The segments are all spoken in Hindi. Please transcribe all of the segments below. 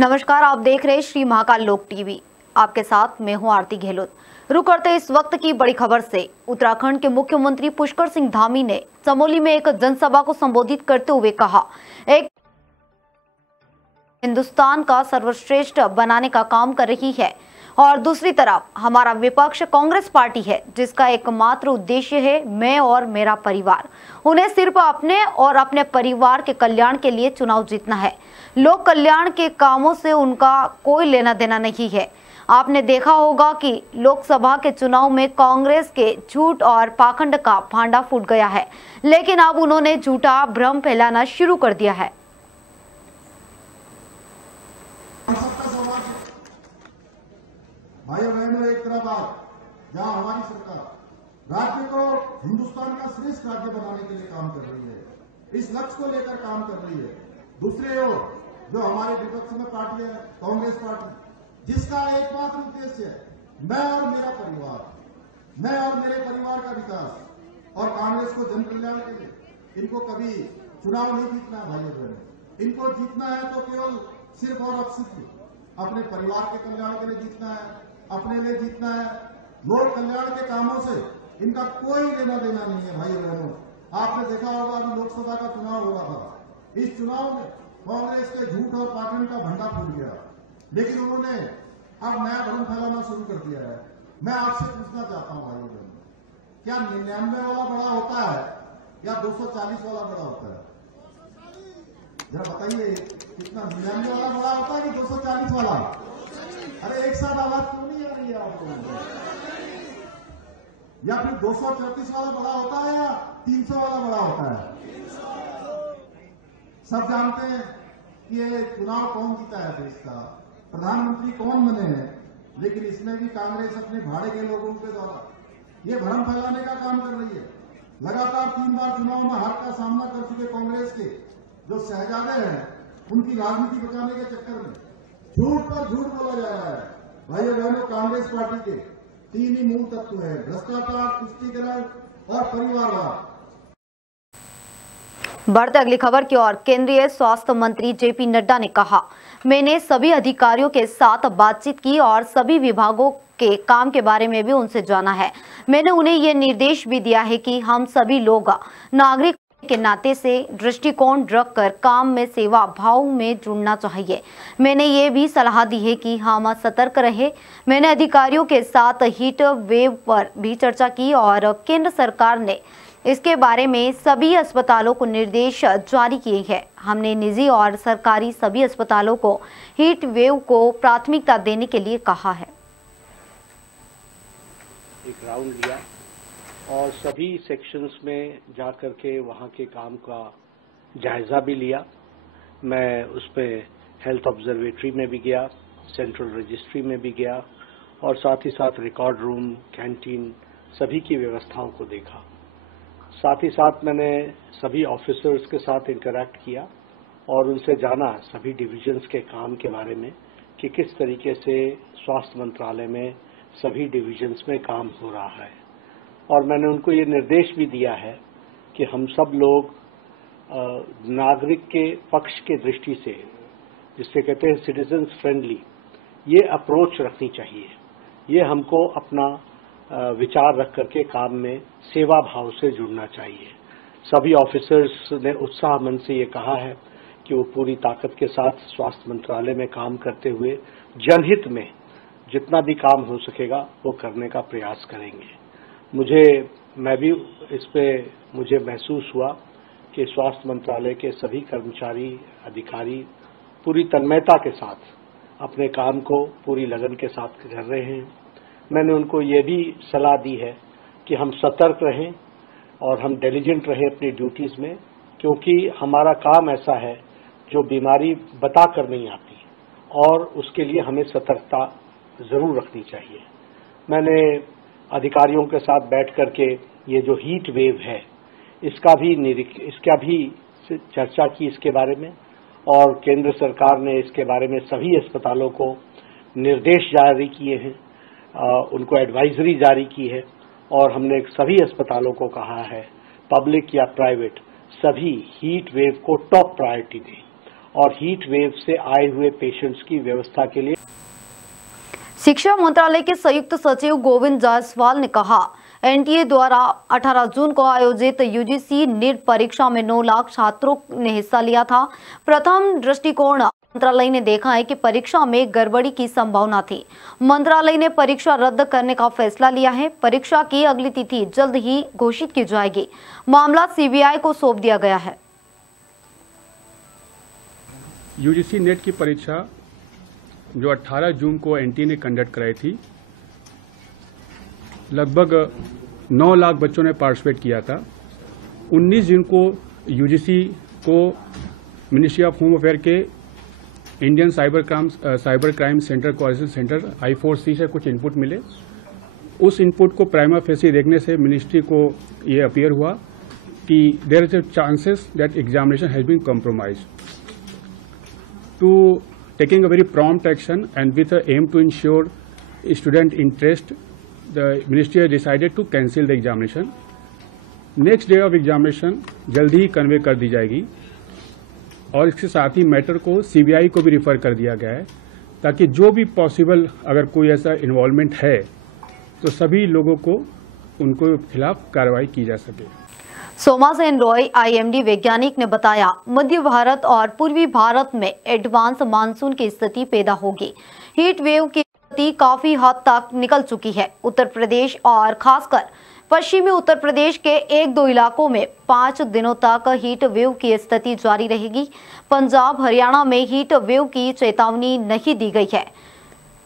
नमस्कार, आप देख रहे हैं श्री महाकाल लोक टीवी। आपके साथ मैं हूं आरती गहलोत। रुक करते इस वक्त की बड़ी खबर से। उत्तराखंड के मुख्यमंत्री पुष्कर सिंह धामी ने चमोली में एक जनसभा को संबोधित करते हुए कहा, एक हिंदुस्तान का सर्वश्रेष्ठ बनाने का काम कर रही है और दूसरी तरफ हमारा विपक्ष कांग्रेस पार्टी है, जिसका एकमात्र उद्देश्य है मैं और मेरा परिवार। उन्हें सिर्फ अपने और अपने परिवार के कल्याण के लिए चुनाव जीतना है। लोक कल्याण के कामों से उनका कोई लेना देना नहीं है। आपने देखा होगा कि लोकसभा के चुनाव में कांग्रेस के झूठ और पाखंड का भांडा फूट गया है, लेकिन अब उन्होंने झूठा भ्रम फैलाना शुरू कर दिया है। भाइयों बहनों, एक तरफ जहां हमारी सरकार राज्य को हिंदुस्तान का श्रेष्ठ राज्य बनाने के लिए काम कर रही है, इस लक्ष्य को लेकर काम कर रही है। दूसरी ओर जो हमारे विपक्ष में पार्टी है कांग्रेस पार्टी, जिसका एकमात्र उद्देश्य है मैं और मेरा परिवार, मैं और मेरे परिवार का विकास और कांग्रेस को जन कल्याण के लिए इनको कभी चुनाव नहीं जीतना है। भाइयों बहनों, इनको जीतना है तो केवल सिर्फ और अब सिर्फ अपने परिवार के कल्याण के लिए जीतना है, अपने लिए जीतना है। लोक कल्याण के कामों से इनका कोई लेना देना नहीं है। भाइयों बहनों, आपने देखा होगा अभी लोकसभा का चुनाव हो रहा था। इस चुनाव में कांग्रेस के झूठ और पाखंड का भंडा फूट गया, लेकिन उन्होंने अब नया भ्रम फैलाना शुरू कर दिया है। मैं आपसे पूछना चाहता हूं भाइयों बहनों, क्या 99 वाला बड़ा होता है या 240 वाला बड़ा होता है? जरा बताइए, कितना 99 वाला बड़ा होता है कि 240 वाला? अरे एक साथ आवाज क्यों नहीं आ रही है आप लोगों को? या फिर 234 वाला बड़ा होता है या 300 वाला बड़ा होता है? सब जानते हैं कि ये चुनाव कौन जीता है देश का, प्रधानमंत्री कौन बने हैं, लेकिन इसमें भी कांग्रेस अपने भाड़े के लोगों के द्वारा ये भ्रम फैलाने का काम कर रही है। लगातार 3 बार चुनाव में हार का सामना कर चुके कांग्रेस के जो शहजादे हैं, उनकी राजनीति बचाने के चक्कर में झूठ पर झूठ बोला जा रहा है। भाइयों बहनों, कांग्रेस पार्टी के 3 ही मूल तत्व है: भ्रष्टाचार, तुष्टीकरण और परिवारवाद। बढ़ते अगली खबर की ओर। केंद्रीय स्वास्थ्य मंत्री जेपी नड्डा ने कहा, मैंने सभी अधिकारियों के साथ बातचीत की और सभी विभागों के काम के बारे में भी उनसे जाना है। मैंने उन्हें यह निर्देश भी दिया है कि हम सभी लोग नागरिक के नाते से दृष्टिकोण रखकर काम में सेवा भाव में जुड़ना चाहिए। मैंने ये भी सलाह दी है कि हम सतर्क रहे। मैंने अधिकारियों के साथ हीट वेव पर भी चर्चा की और केंद्र सरकार ने इसके बारे में सभी अस्पतालों को निर्देश जारी किए हैं। हमने निजी और सरकारी सभी अस्पतालों को हीट वेव को प्राथमिकता देने के लिए कहा है। एक राउंड लिया और सभी सेक्शंस में जाकर के वहाँ के काम का जायजा भी लिया। मैं उस पर हेल्थ ऑब्जर्वेटरी में भी गया, सेंट्रल रजिस्ट्री में भी गया और साथ ही साथ रिकॉर्ड रूम, कैंटीन, सभी की व्यवस्थाओं को देखा। साथ ही साथ मैंने सभी ऑफिसर्स के साथ इंटरैक्ट किया और उनसे जाना सभी डिविजन्स के काम के बारे में कि किस तरीके से स्वास्थ्य मंत्रालय में सभी डिविजन्स में काम हो रहा है। और मैंने उनको ये निर्देश भी दिया है कि हम सब लोग नागरिक के पक्ष के दृष्टि से, जिससे कहते हैं सिटीजन्स फ्रेंडली, ये अप्रोच रखनी चाहिए। ये हमको अपना विचार रख करके काम में सेवा भाव से जुड़ना चाहिए। सभी ऑफिसर्स ने उत्साह मन से ये कहा है कि वो पूरी ताकत के साथ स्वास्थ्य मंत्रालय में काम करते हुए जनहित में जितना भी काम हो सकेगा वो करने का प्रयास करेंगे। मैं भी इस पे मुझे महसूस हुआ कि स्वास्थ्य मंत्रालय के सभी कर्मचारी, अधिकारी पूरी तन्मयता के साथ अपने काम को पूरी लगन के साथ कर रहे हैं। मैंने उनको ये भी सलाह दी है कि हम सतर्क रहें और हम डिलिजेंट रहें अपनी ड्यूटीज में, क्योंकि हमारा काम ऐसा है जो बीमारी बता कर नहीं आती और उसके लिए हमें सतर्कता जरूर रखनी चाहिए। मैंने अधिकारियों के साथ बैठ करके ये जो हीट वेव है इसका भी चर्चा की इसके बारे में, और केंद्र सरकार ने इसके बारे में सभी अस्पतालों को निर्देश जारी किए हैं, उनको एडवाइजरी जारी की है और हमने सभी अस्पतालों को कहा है, पब्लिक या प्राइवेट, सभी हीट वेव को टॉप प्रायोरिटी दें और हीट वेव से आए हुए पेशेंट्स की व्यवस्था के लिए। शिक्षा मंत्रालय के संयुक्त सचिव गोविंद जायसवाल ने कहा, एनटीए द्वारा 18 जून को आयोजित यूजीसी नीट परीक्षा में 9 लाख छात्रों ने हिस्सा लिया था। प्रथम दृष्टिकोण मंत्रालय ने देखा है कि परीक्षा में गड़बड़ी की संभावना थी। मंत्रालय ने परीक्षा रद्द करने का फैसला लिया है। परीक्षा की अगली तिथि जल्द ही घोषित की जाएगी। मामला सीबीआई को सौंप दिया गया है। यूजीसी नेट की परीक्षा जो 18 जून को एनटीए ने कंडक्ट कराई थी, लगभग 9 लाख बच्चों ने पार्टिसिपेट किया था। 19 जून को यूजीसी को मिनिस्ट्री ऑफ होम अफेयर के Indian cyber crime centre coordination centre I4C से कुछ इनपुट मिले। उस इनपुट को प्राइमा फेसी देखने से मिनिस्ट्री को ये अपीयर हुआ कि there is a chances that examination has been compromised. To taking a very prompt action and with an aim to ensure student interest, the ministry has decided to cancel the examination. Next day of examination जल्दी ही कन्वे कर दी जाएगी और इसके साथ ही मैटर को सीबीआई को भी रिफर कर दिया गया है, ताकि जो भी पॉसिबल अगर कोई ऐसा इन्वॉल्वमेंट है तो सभी लोगों को उनको खिलाफ कार्रवाई की जा सके। सोमा सेन रॉय आईएमडी वैज्ञानिक ने बताया, मध्य भारत और पूर्वी भारत में एडवांस मानसून की स्थिति पैदा होगी। हीट वेव की स्थिति काफी हद तक निकल चुकी है। उत्तर प्रदेश और खासकर पश्चिमी उत्तर प्रदेश के 1-2 इलाकों में 5 दिनों तक हीट वेव की स्थिति जारी रहेगी। पंजाब हरियाणा में हीट वेव की चेतावनी नहीं दी गई है।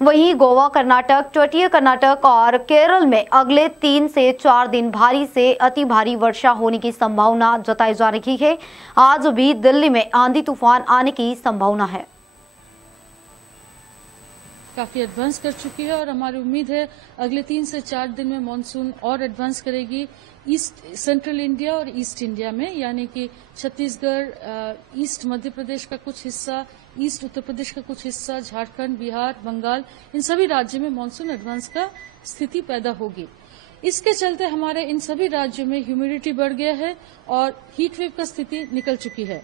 वहीं गोवा, कर्नाटक, तटीय कर्नाटक और केरल में अगले 3 से 4 दिन भारी से अति भारी वर्षा होने की संभावना जताई जा रही है। आज भी दिल्ली में आंधी तूफान आने की संभावना है। काफी एडवांस कर चुकी है और हमारी उम्मीद है अगले 3 से 4 दिन में मॉनसून और एडवांस करेगी ईस्ट सेंट्रल इंडिया और ईस्ट इंडिया में, यानी कि छत्तीसगढ़, ईस्ट मध्य प्रदेश का कुछ हिस्सा, ईस्ट उत्तर प्रदेश का कुछ हिस्सा, झारखंड, बिहार, बंगाल, इन सभी राज्यों में मॉनसून एडवांस का स्थिति पैदा होगी। इसके चलते हमारे इन सभी राज्यों में ह्यूमिडिटी बढ़ गया है और हीट वेव का स्थिति निकल चुकी है।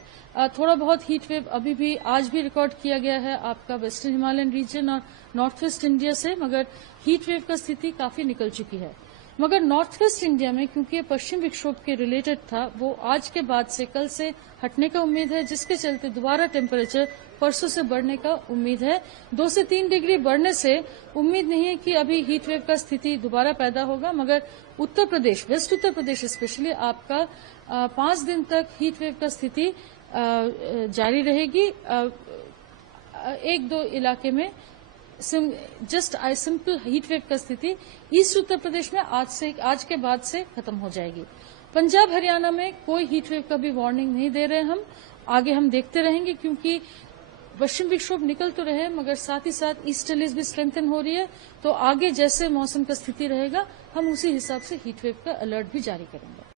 थोड़ा बहुत हीट वेव अभी भी आज भी रिकॉर्ड किया गया है आपका वेस्टर्न हिमालयन रीजन और नॉर्थ वेस्ट इंडिया से, मगर हीट वेव का स्थिति काफी निकल चुकी है। मगर नॉर्थ वेस्ट इंडिया में क्योंकि ये पश्चिम विक्षोभ के रिलेटेड था, वो आज के बाद से कल से हटने का उम्मीद है, जिसके चलते दोबारा टेम्परेचर परसों से बढ़ने का उम्मीद है। 2 से 3 डिग्री बढ़ने से उम्मीद नहीं है कि अभी हीट वेव का स्थिति दोबारा पैदा होगा, मगर उत्तर प्रदेश, वेस्ट उत्तर प्रदेश स्पेशली आपका 5 दिन तक हीट वेव का स्थिति जारी रहेगी। 1-2 इलाके में जस्ट सिंपल हीट वेव का स्थिति ईस्ट उत्तर प्रदेश में आज के बाद से खत्म हो जाएगी। पंजाब हरियाणा में कोई हीट वेव का भी वार्निंग नहीं दे रहे हम, आगे हम देखते रहेंगे क्योंकि पश्चिम विक्षोभ निकल तो रहे मगर साथ ही साथ ईस्टर्लीज भी स्ट्रेंथन हो रही है, तो आगे जैसे मौसम का स्थिति रहेगा हम उसी हिसाब से हीट वेव का अलर्ट भी जारी करेंगे।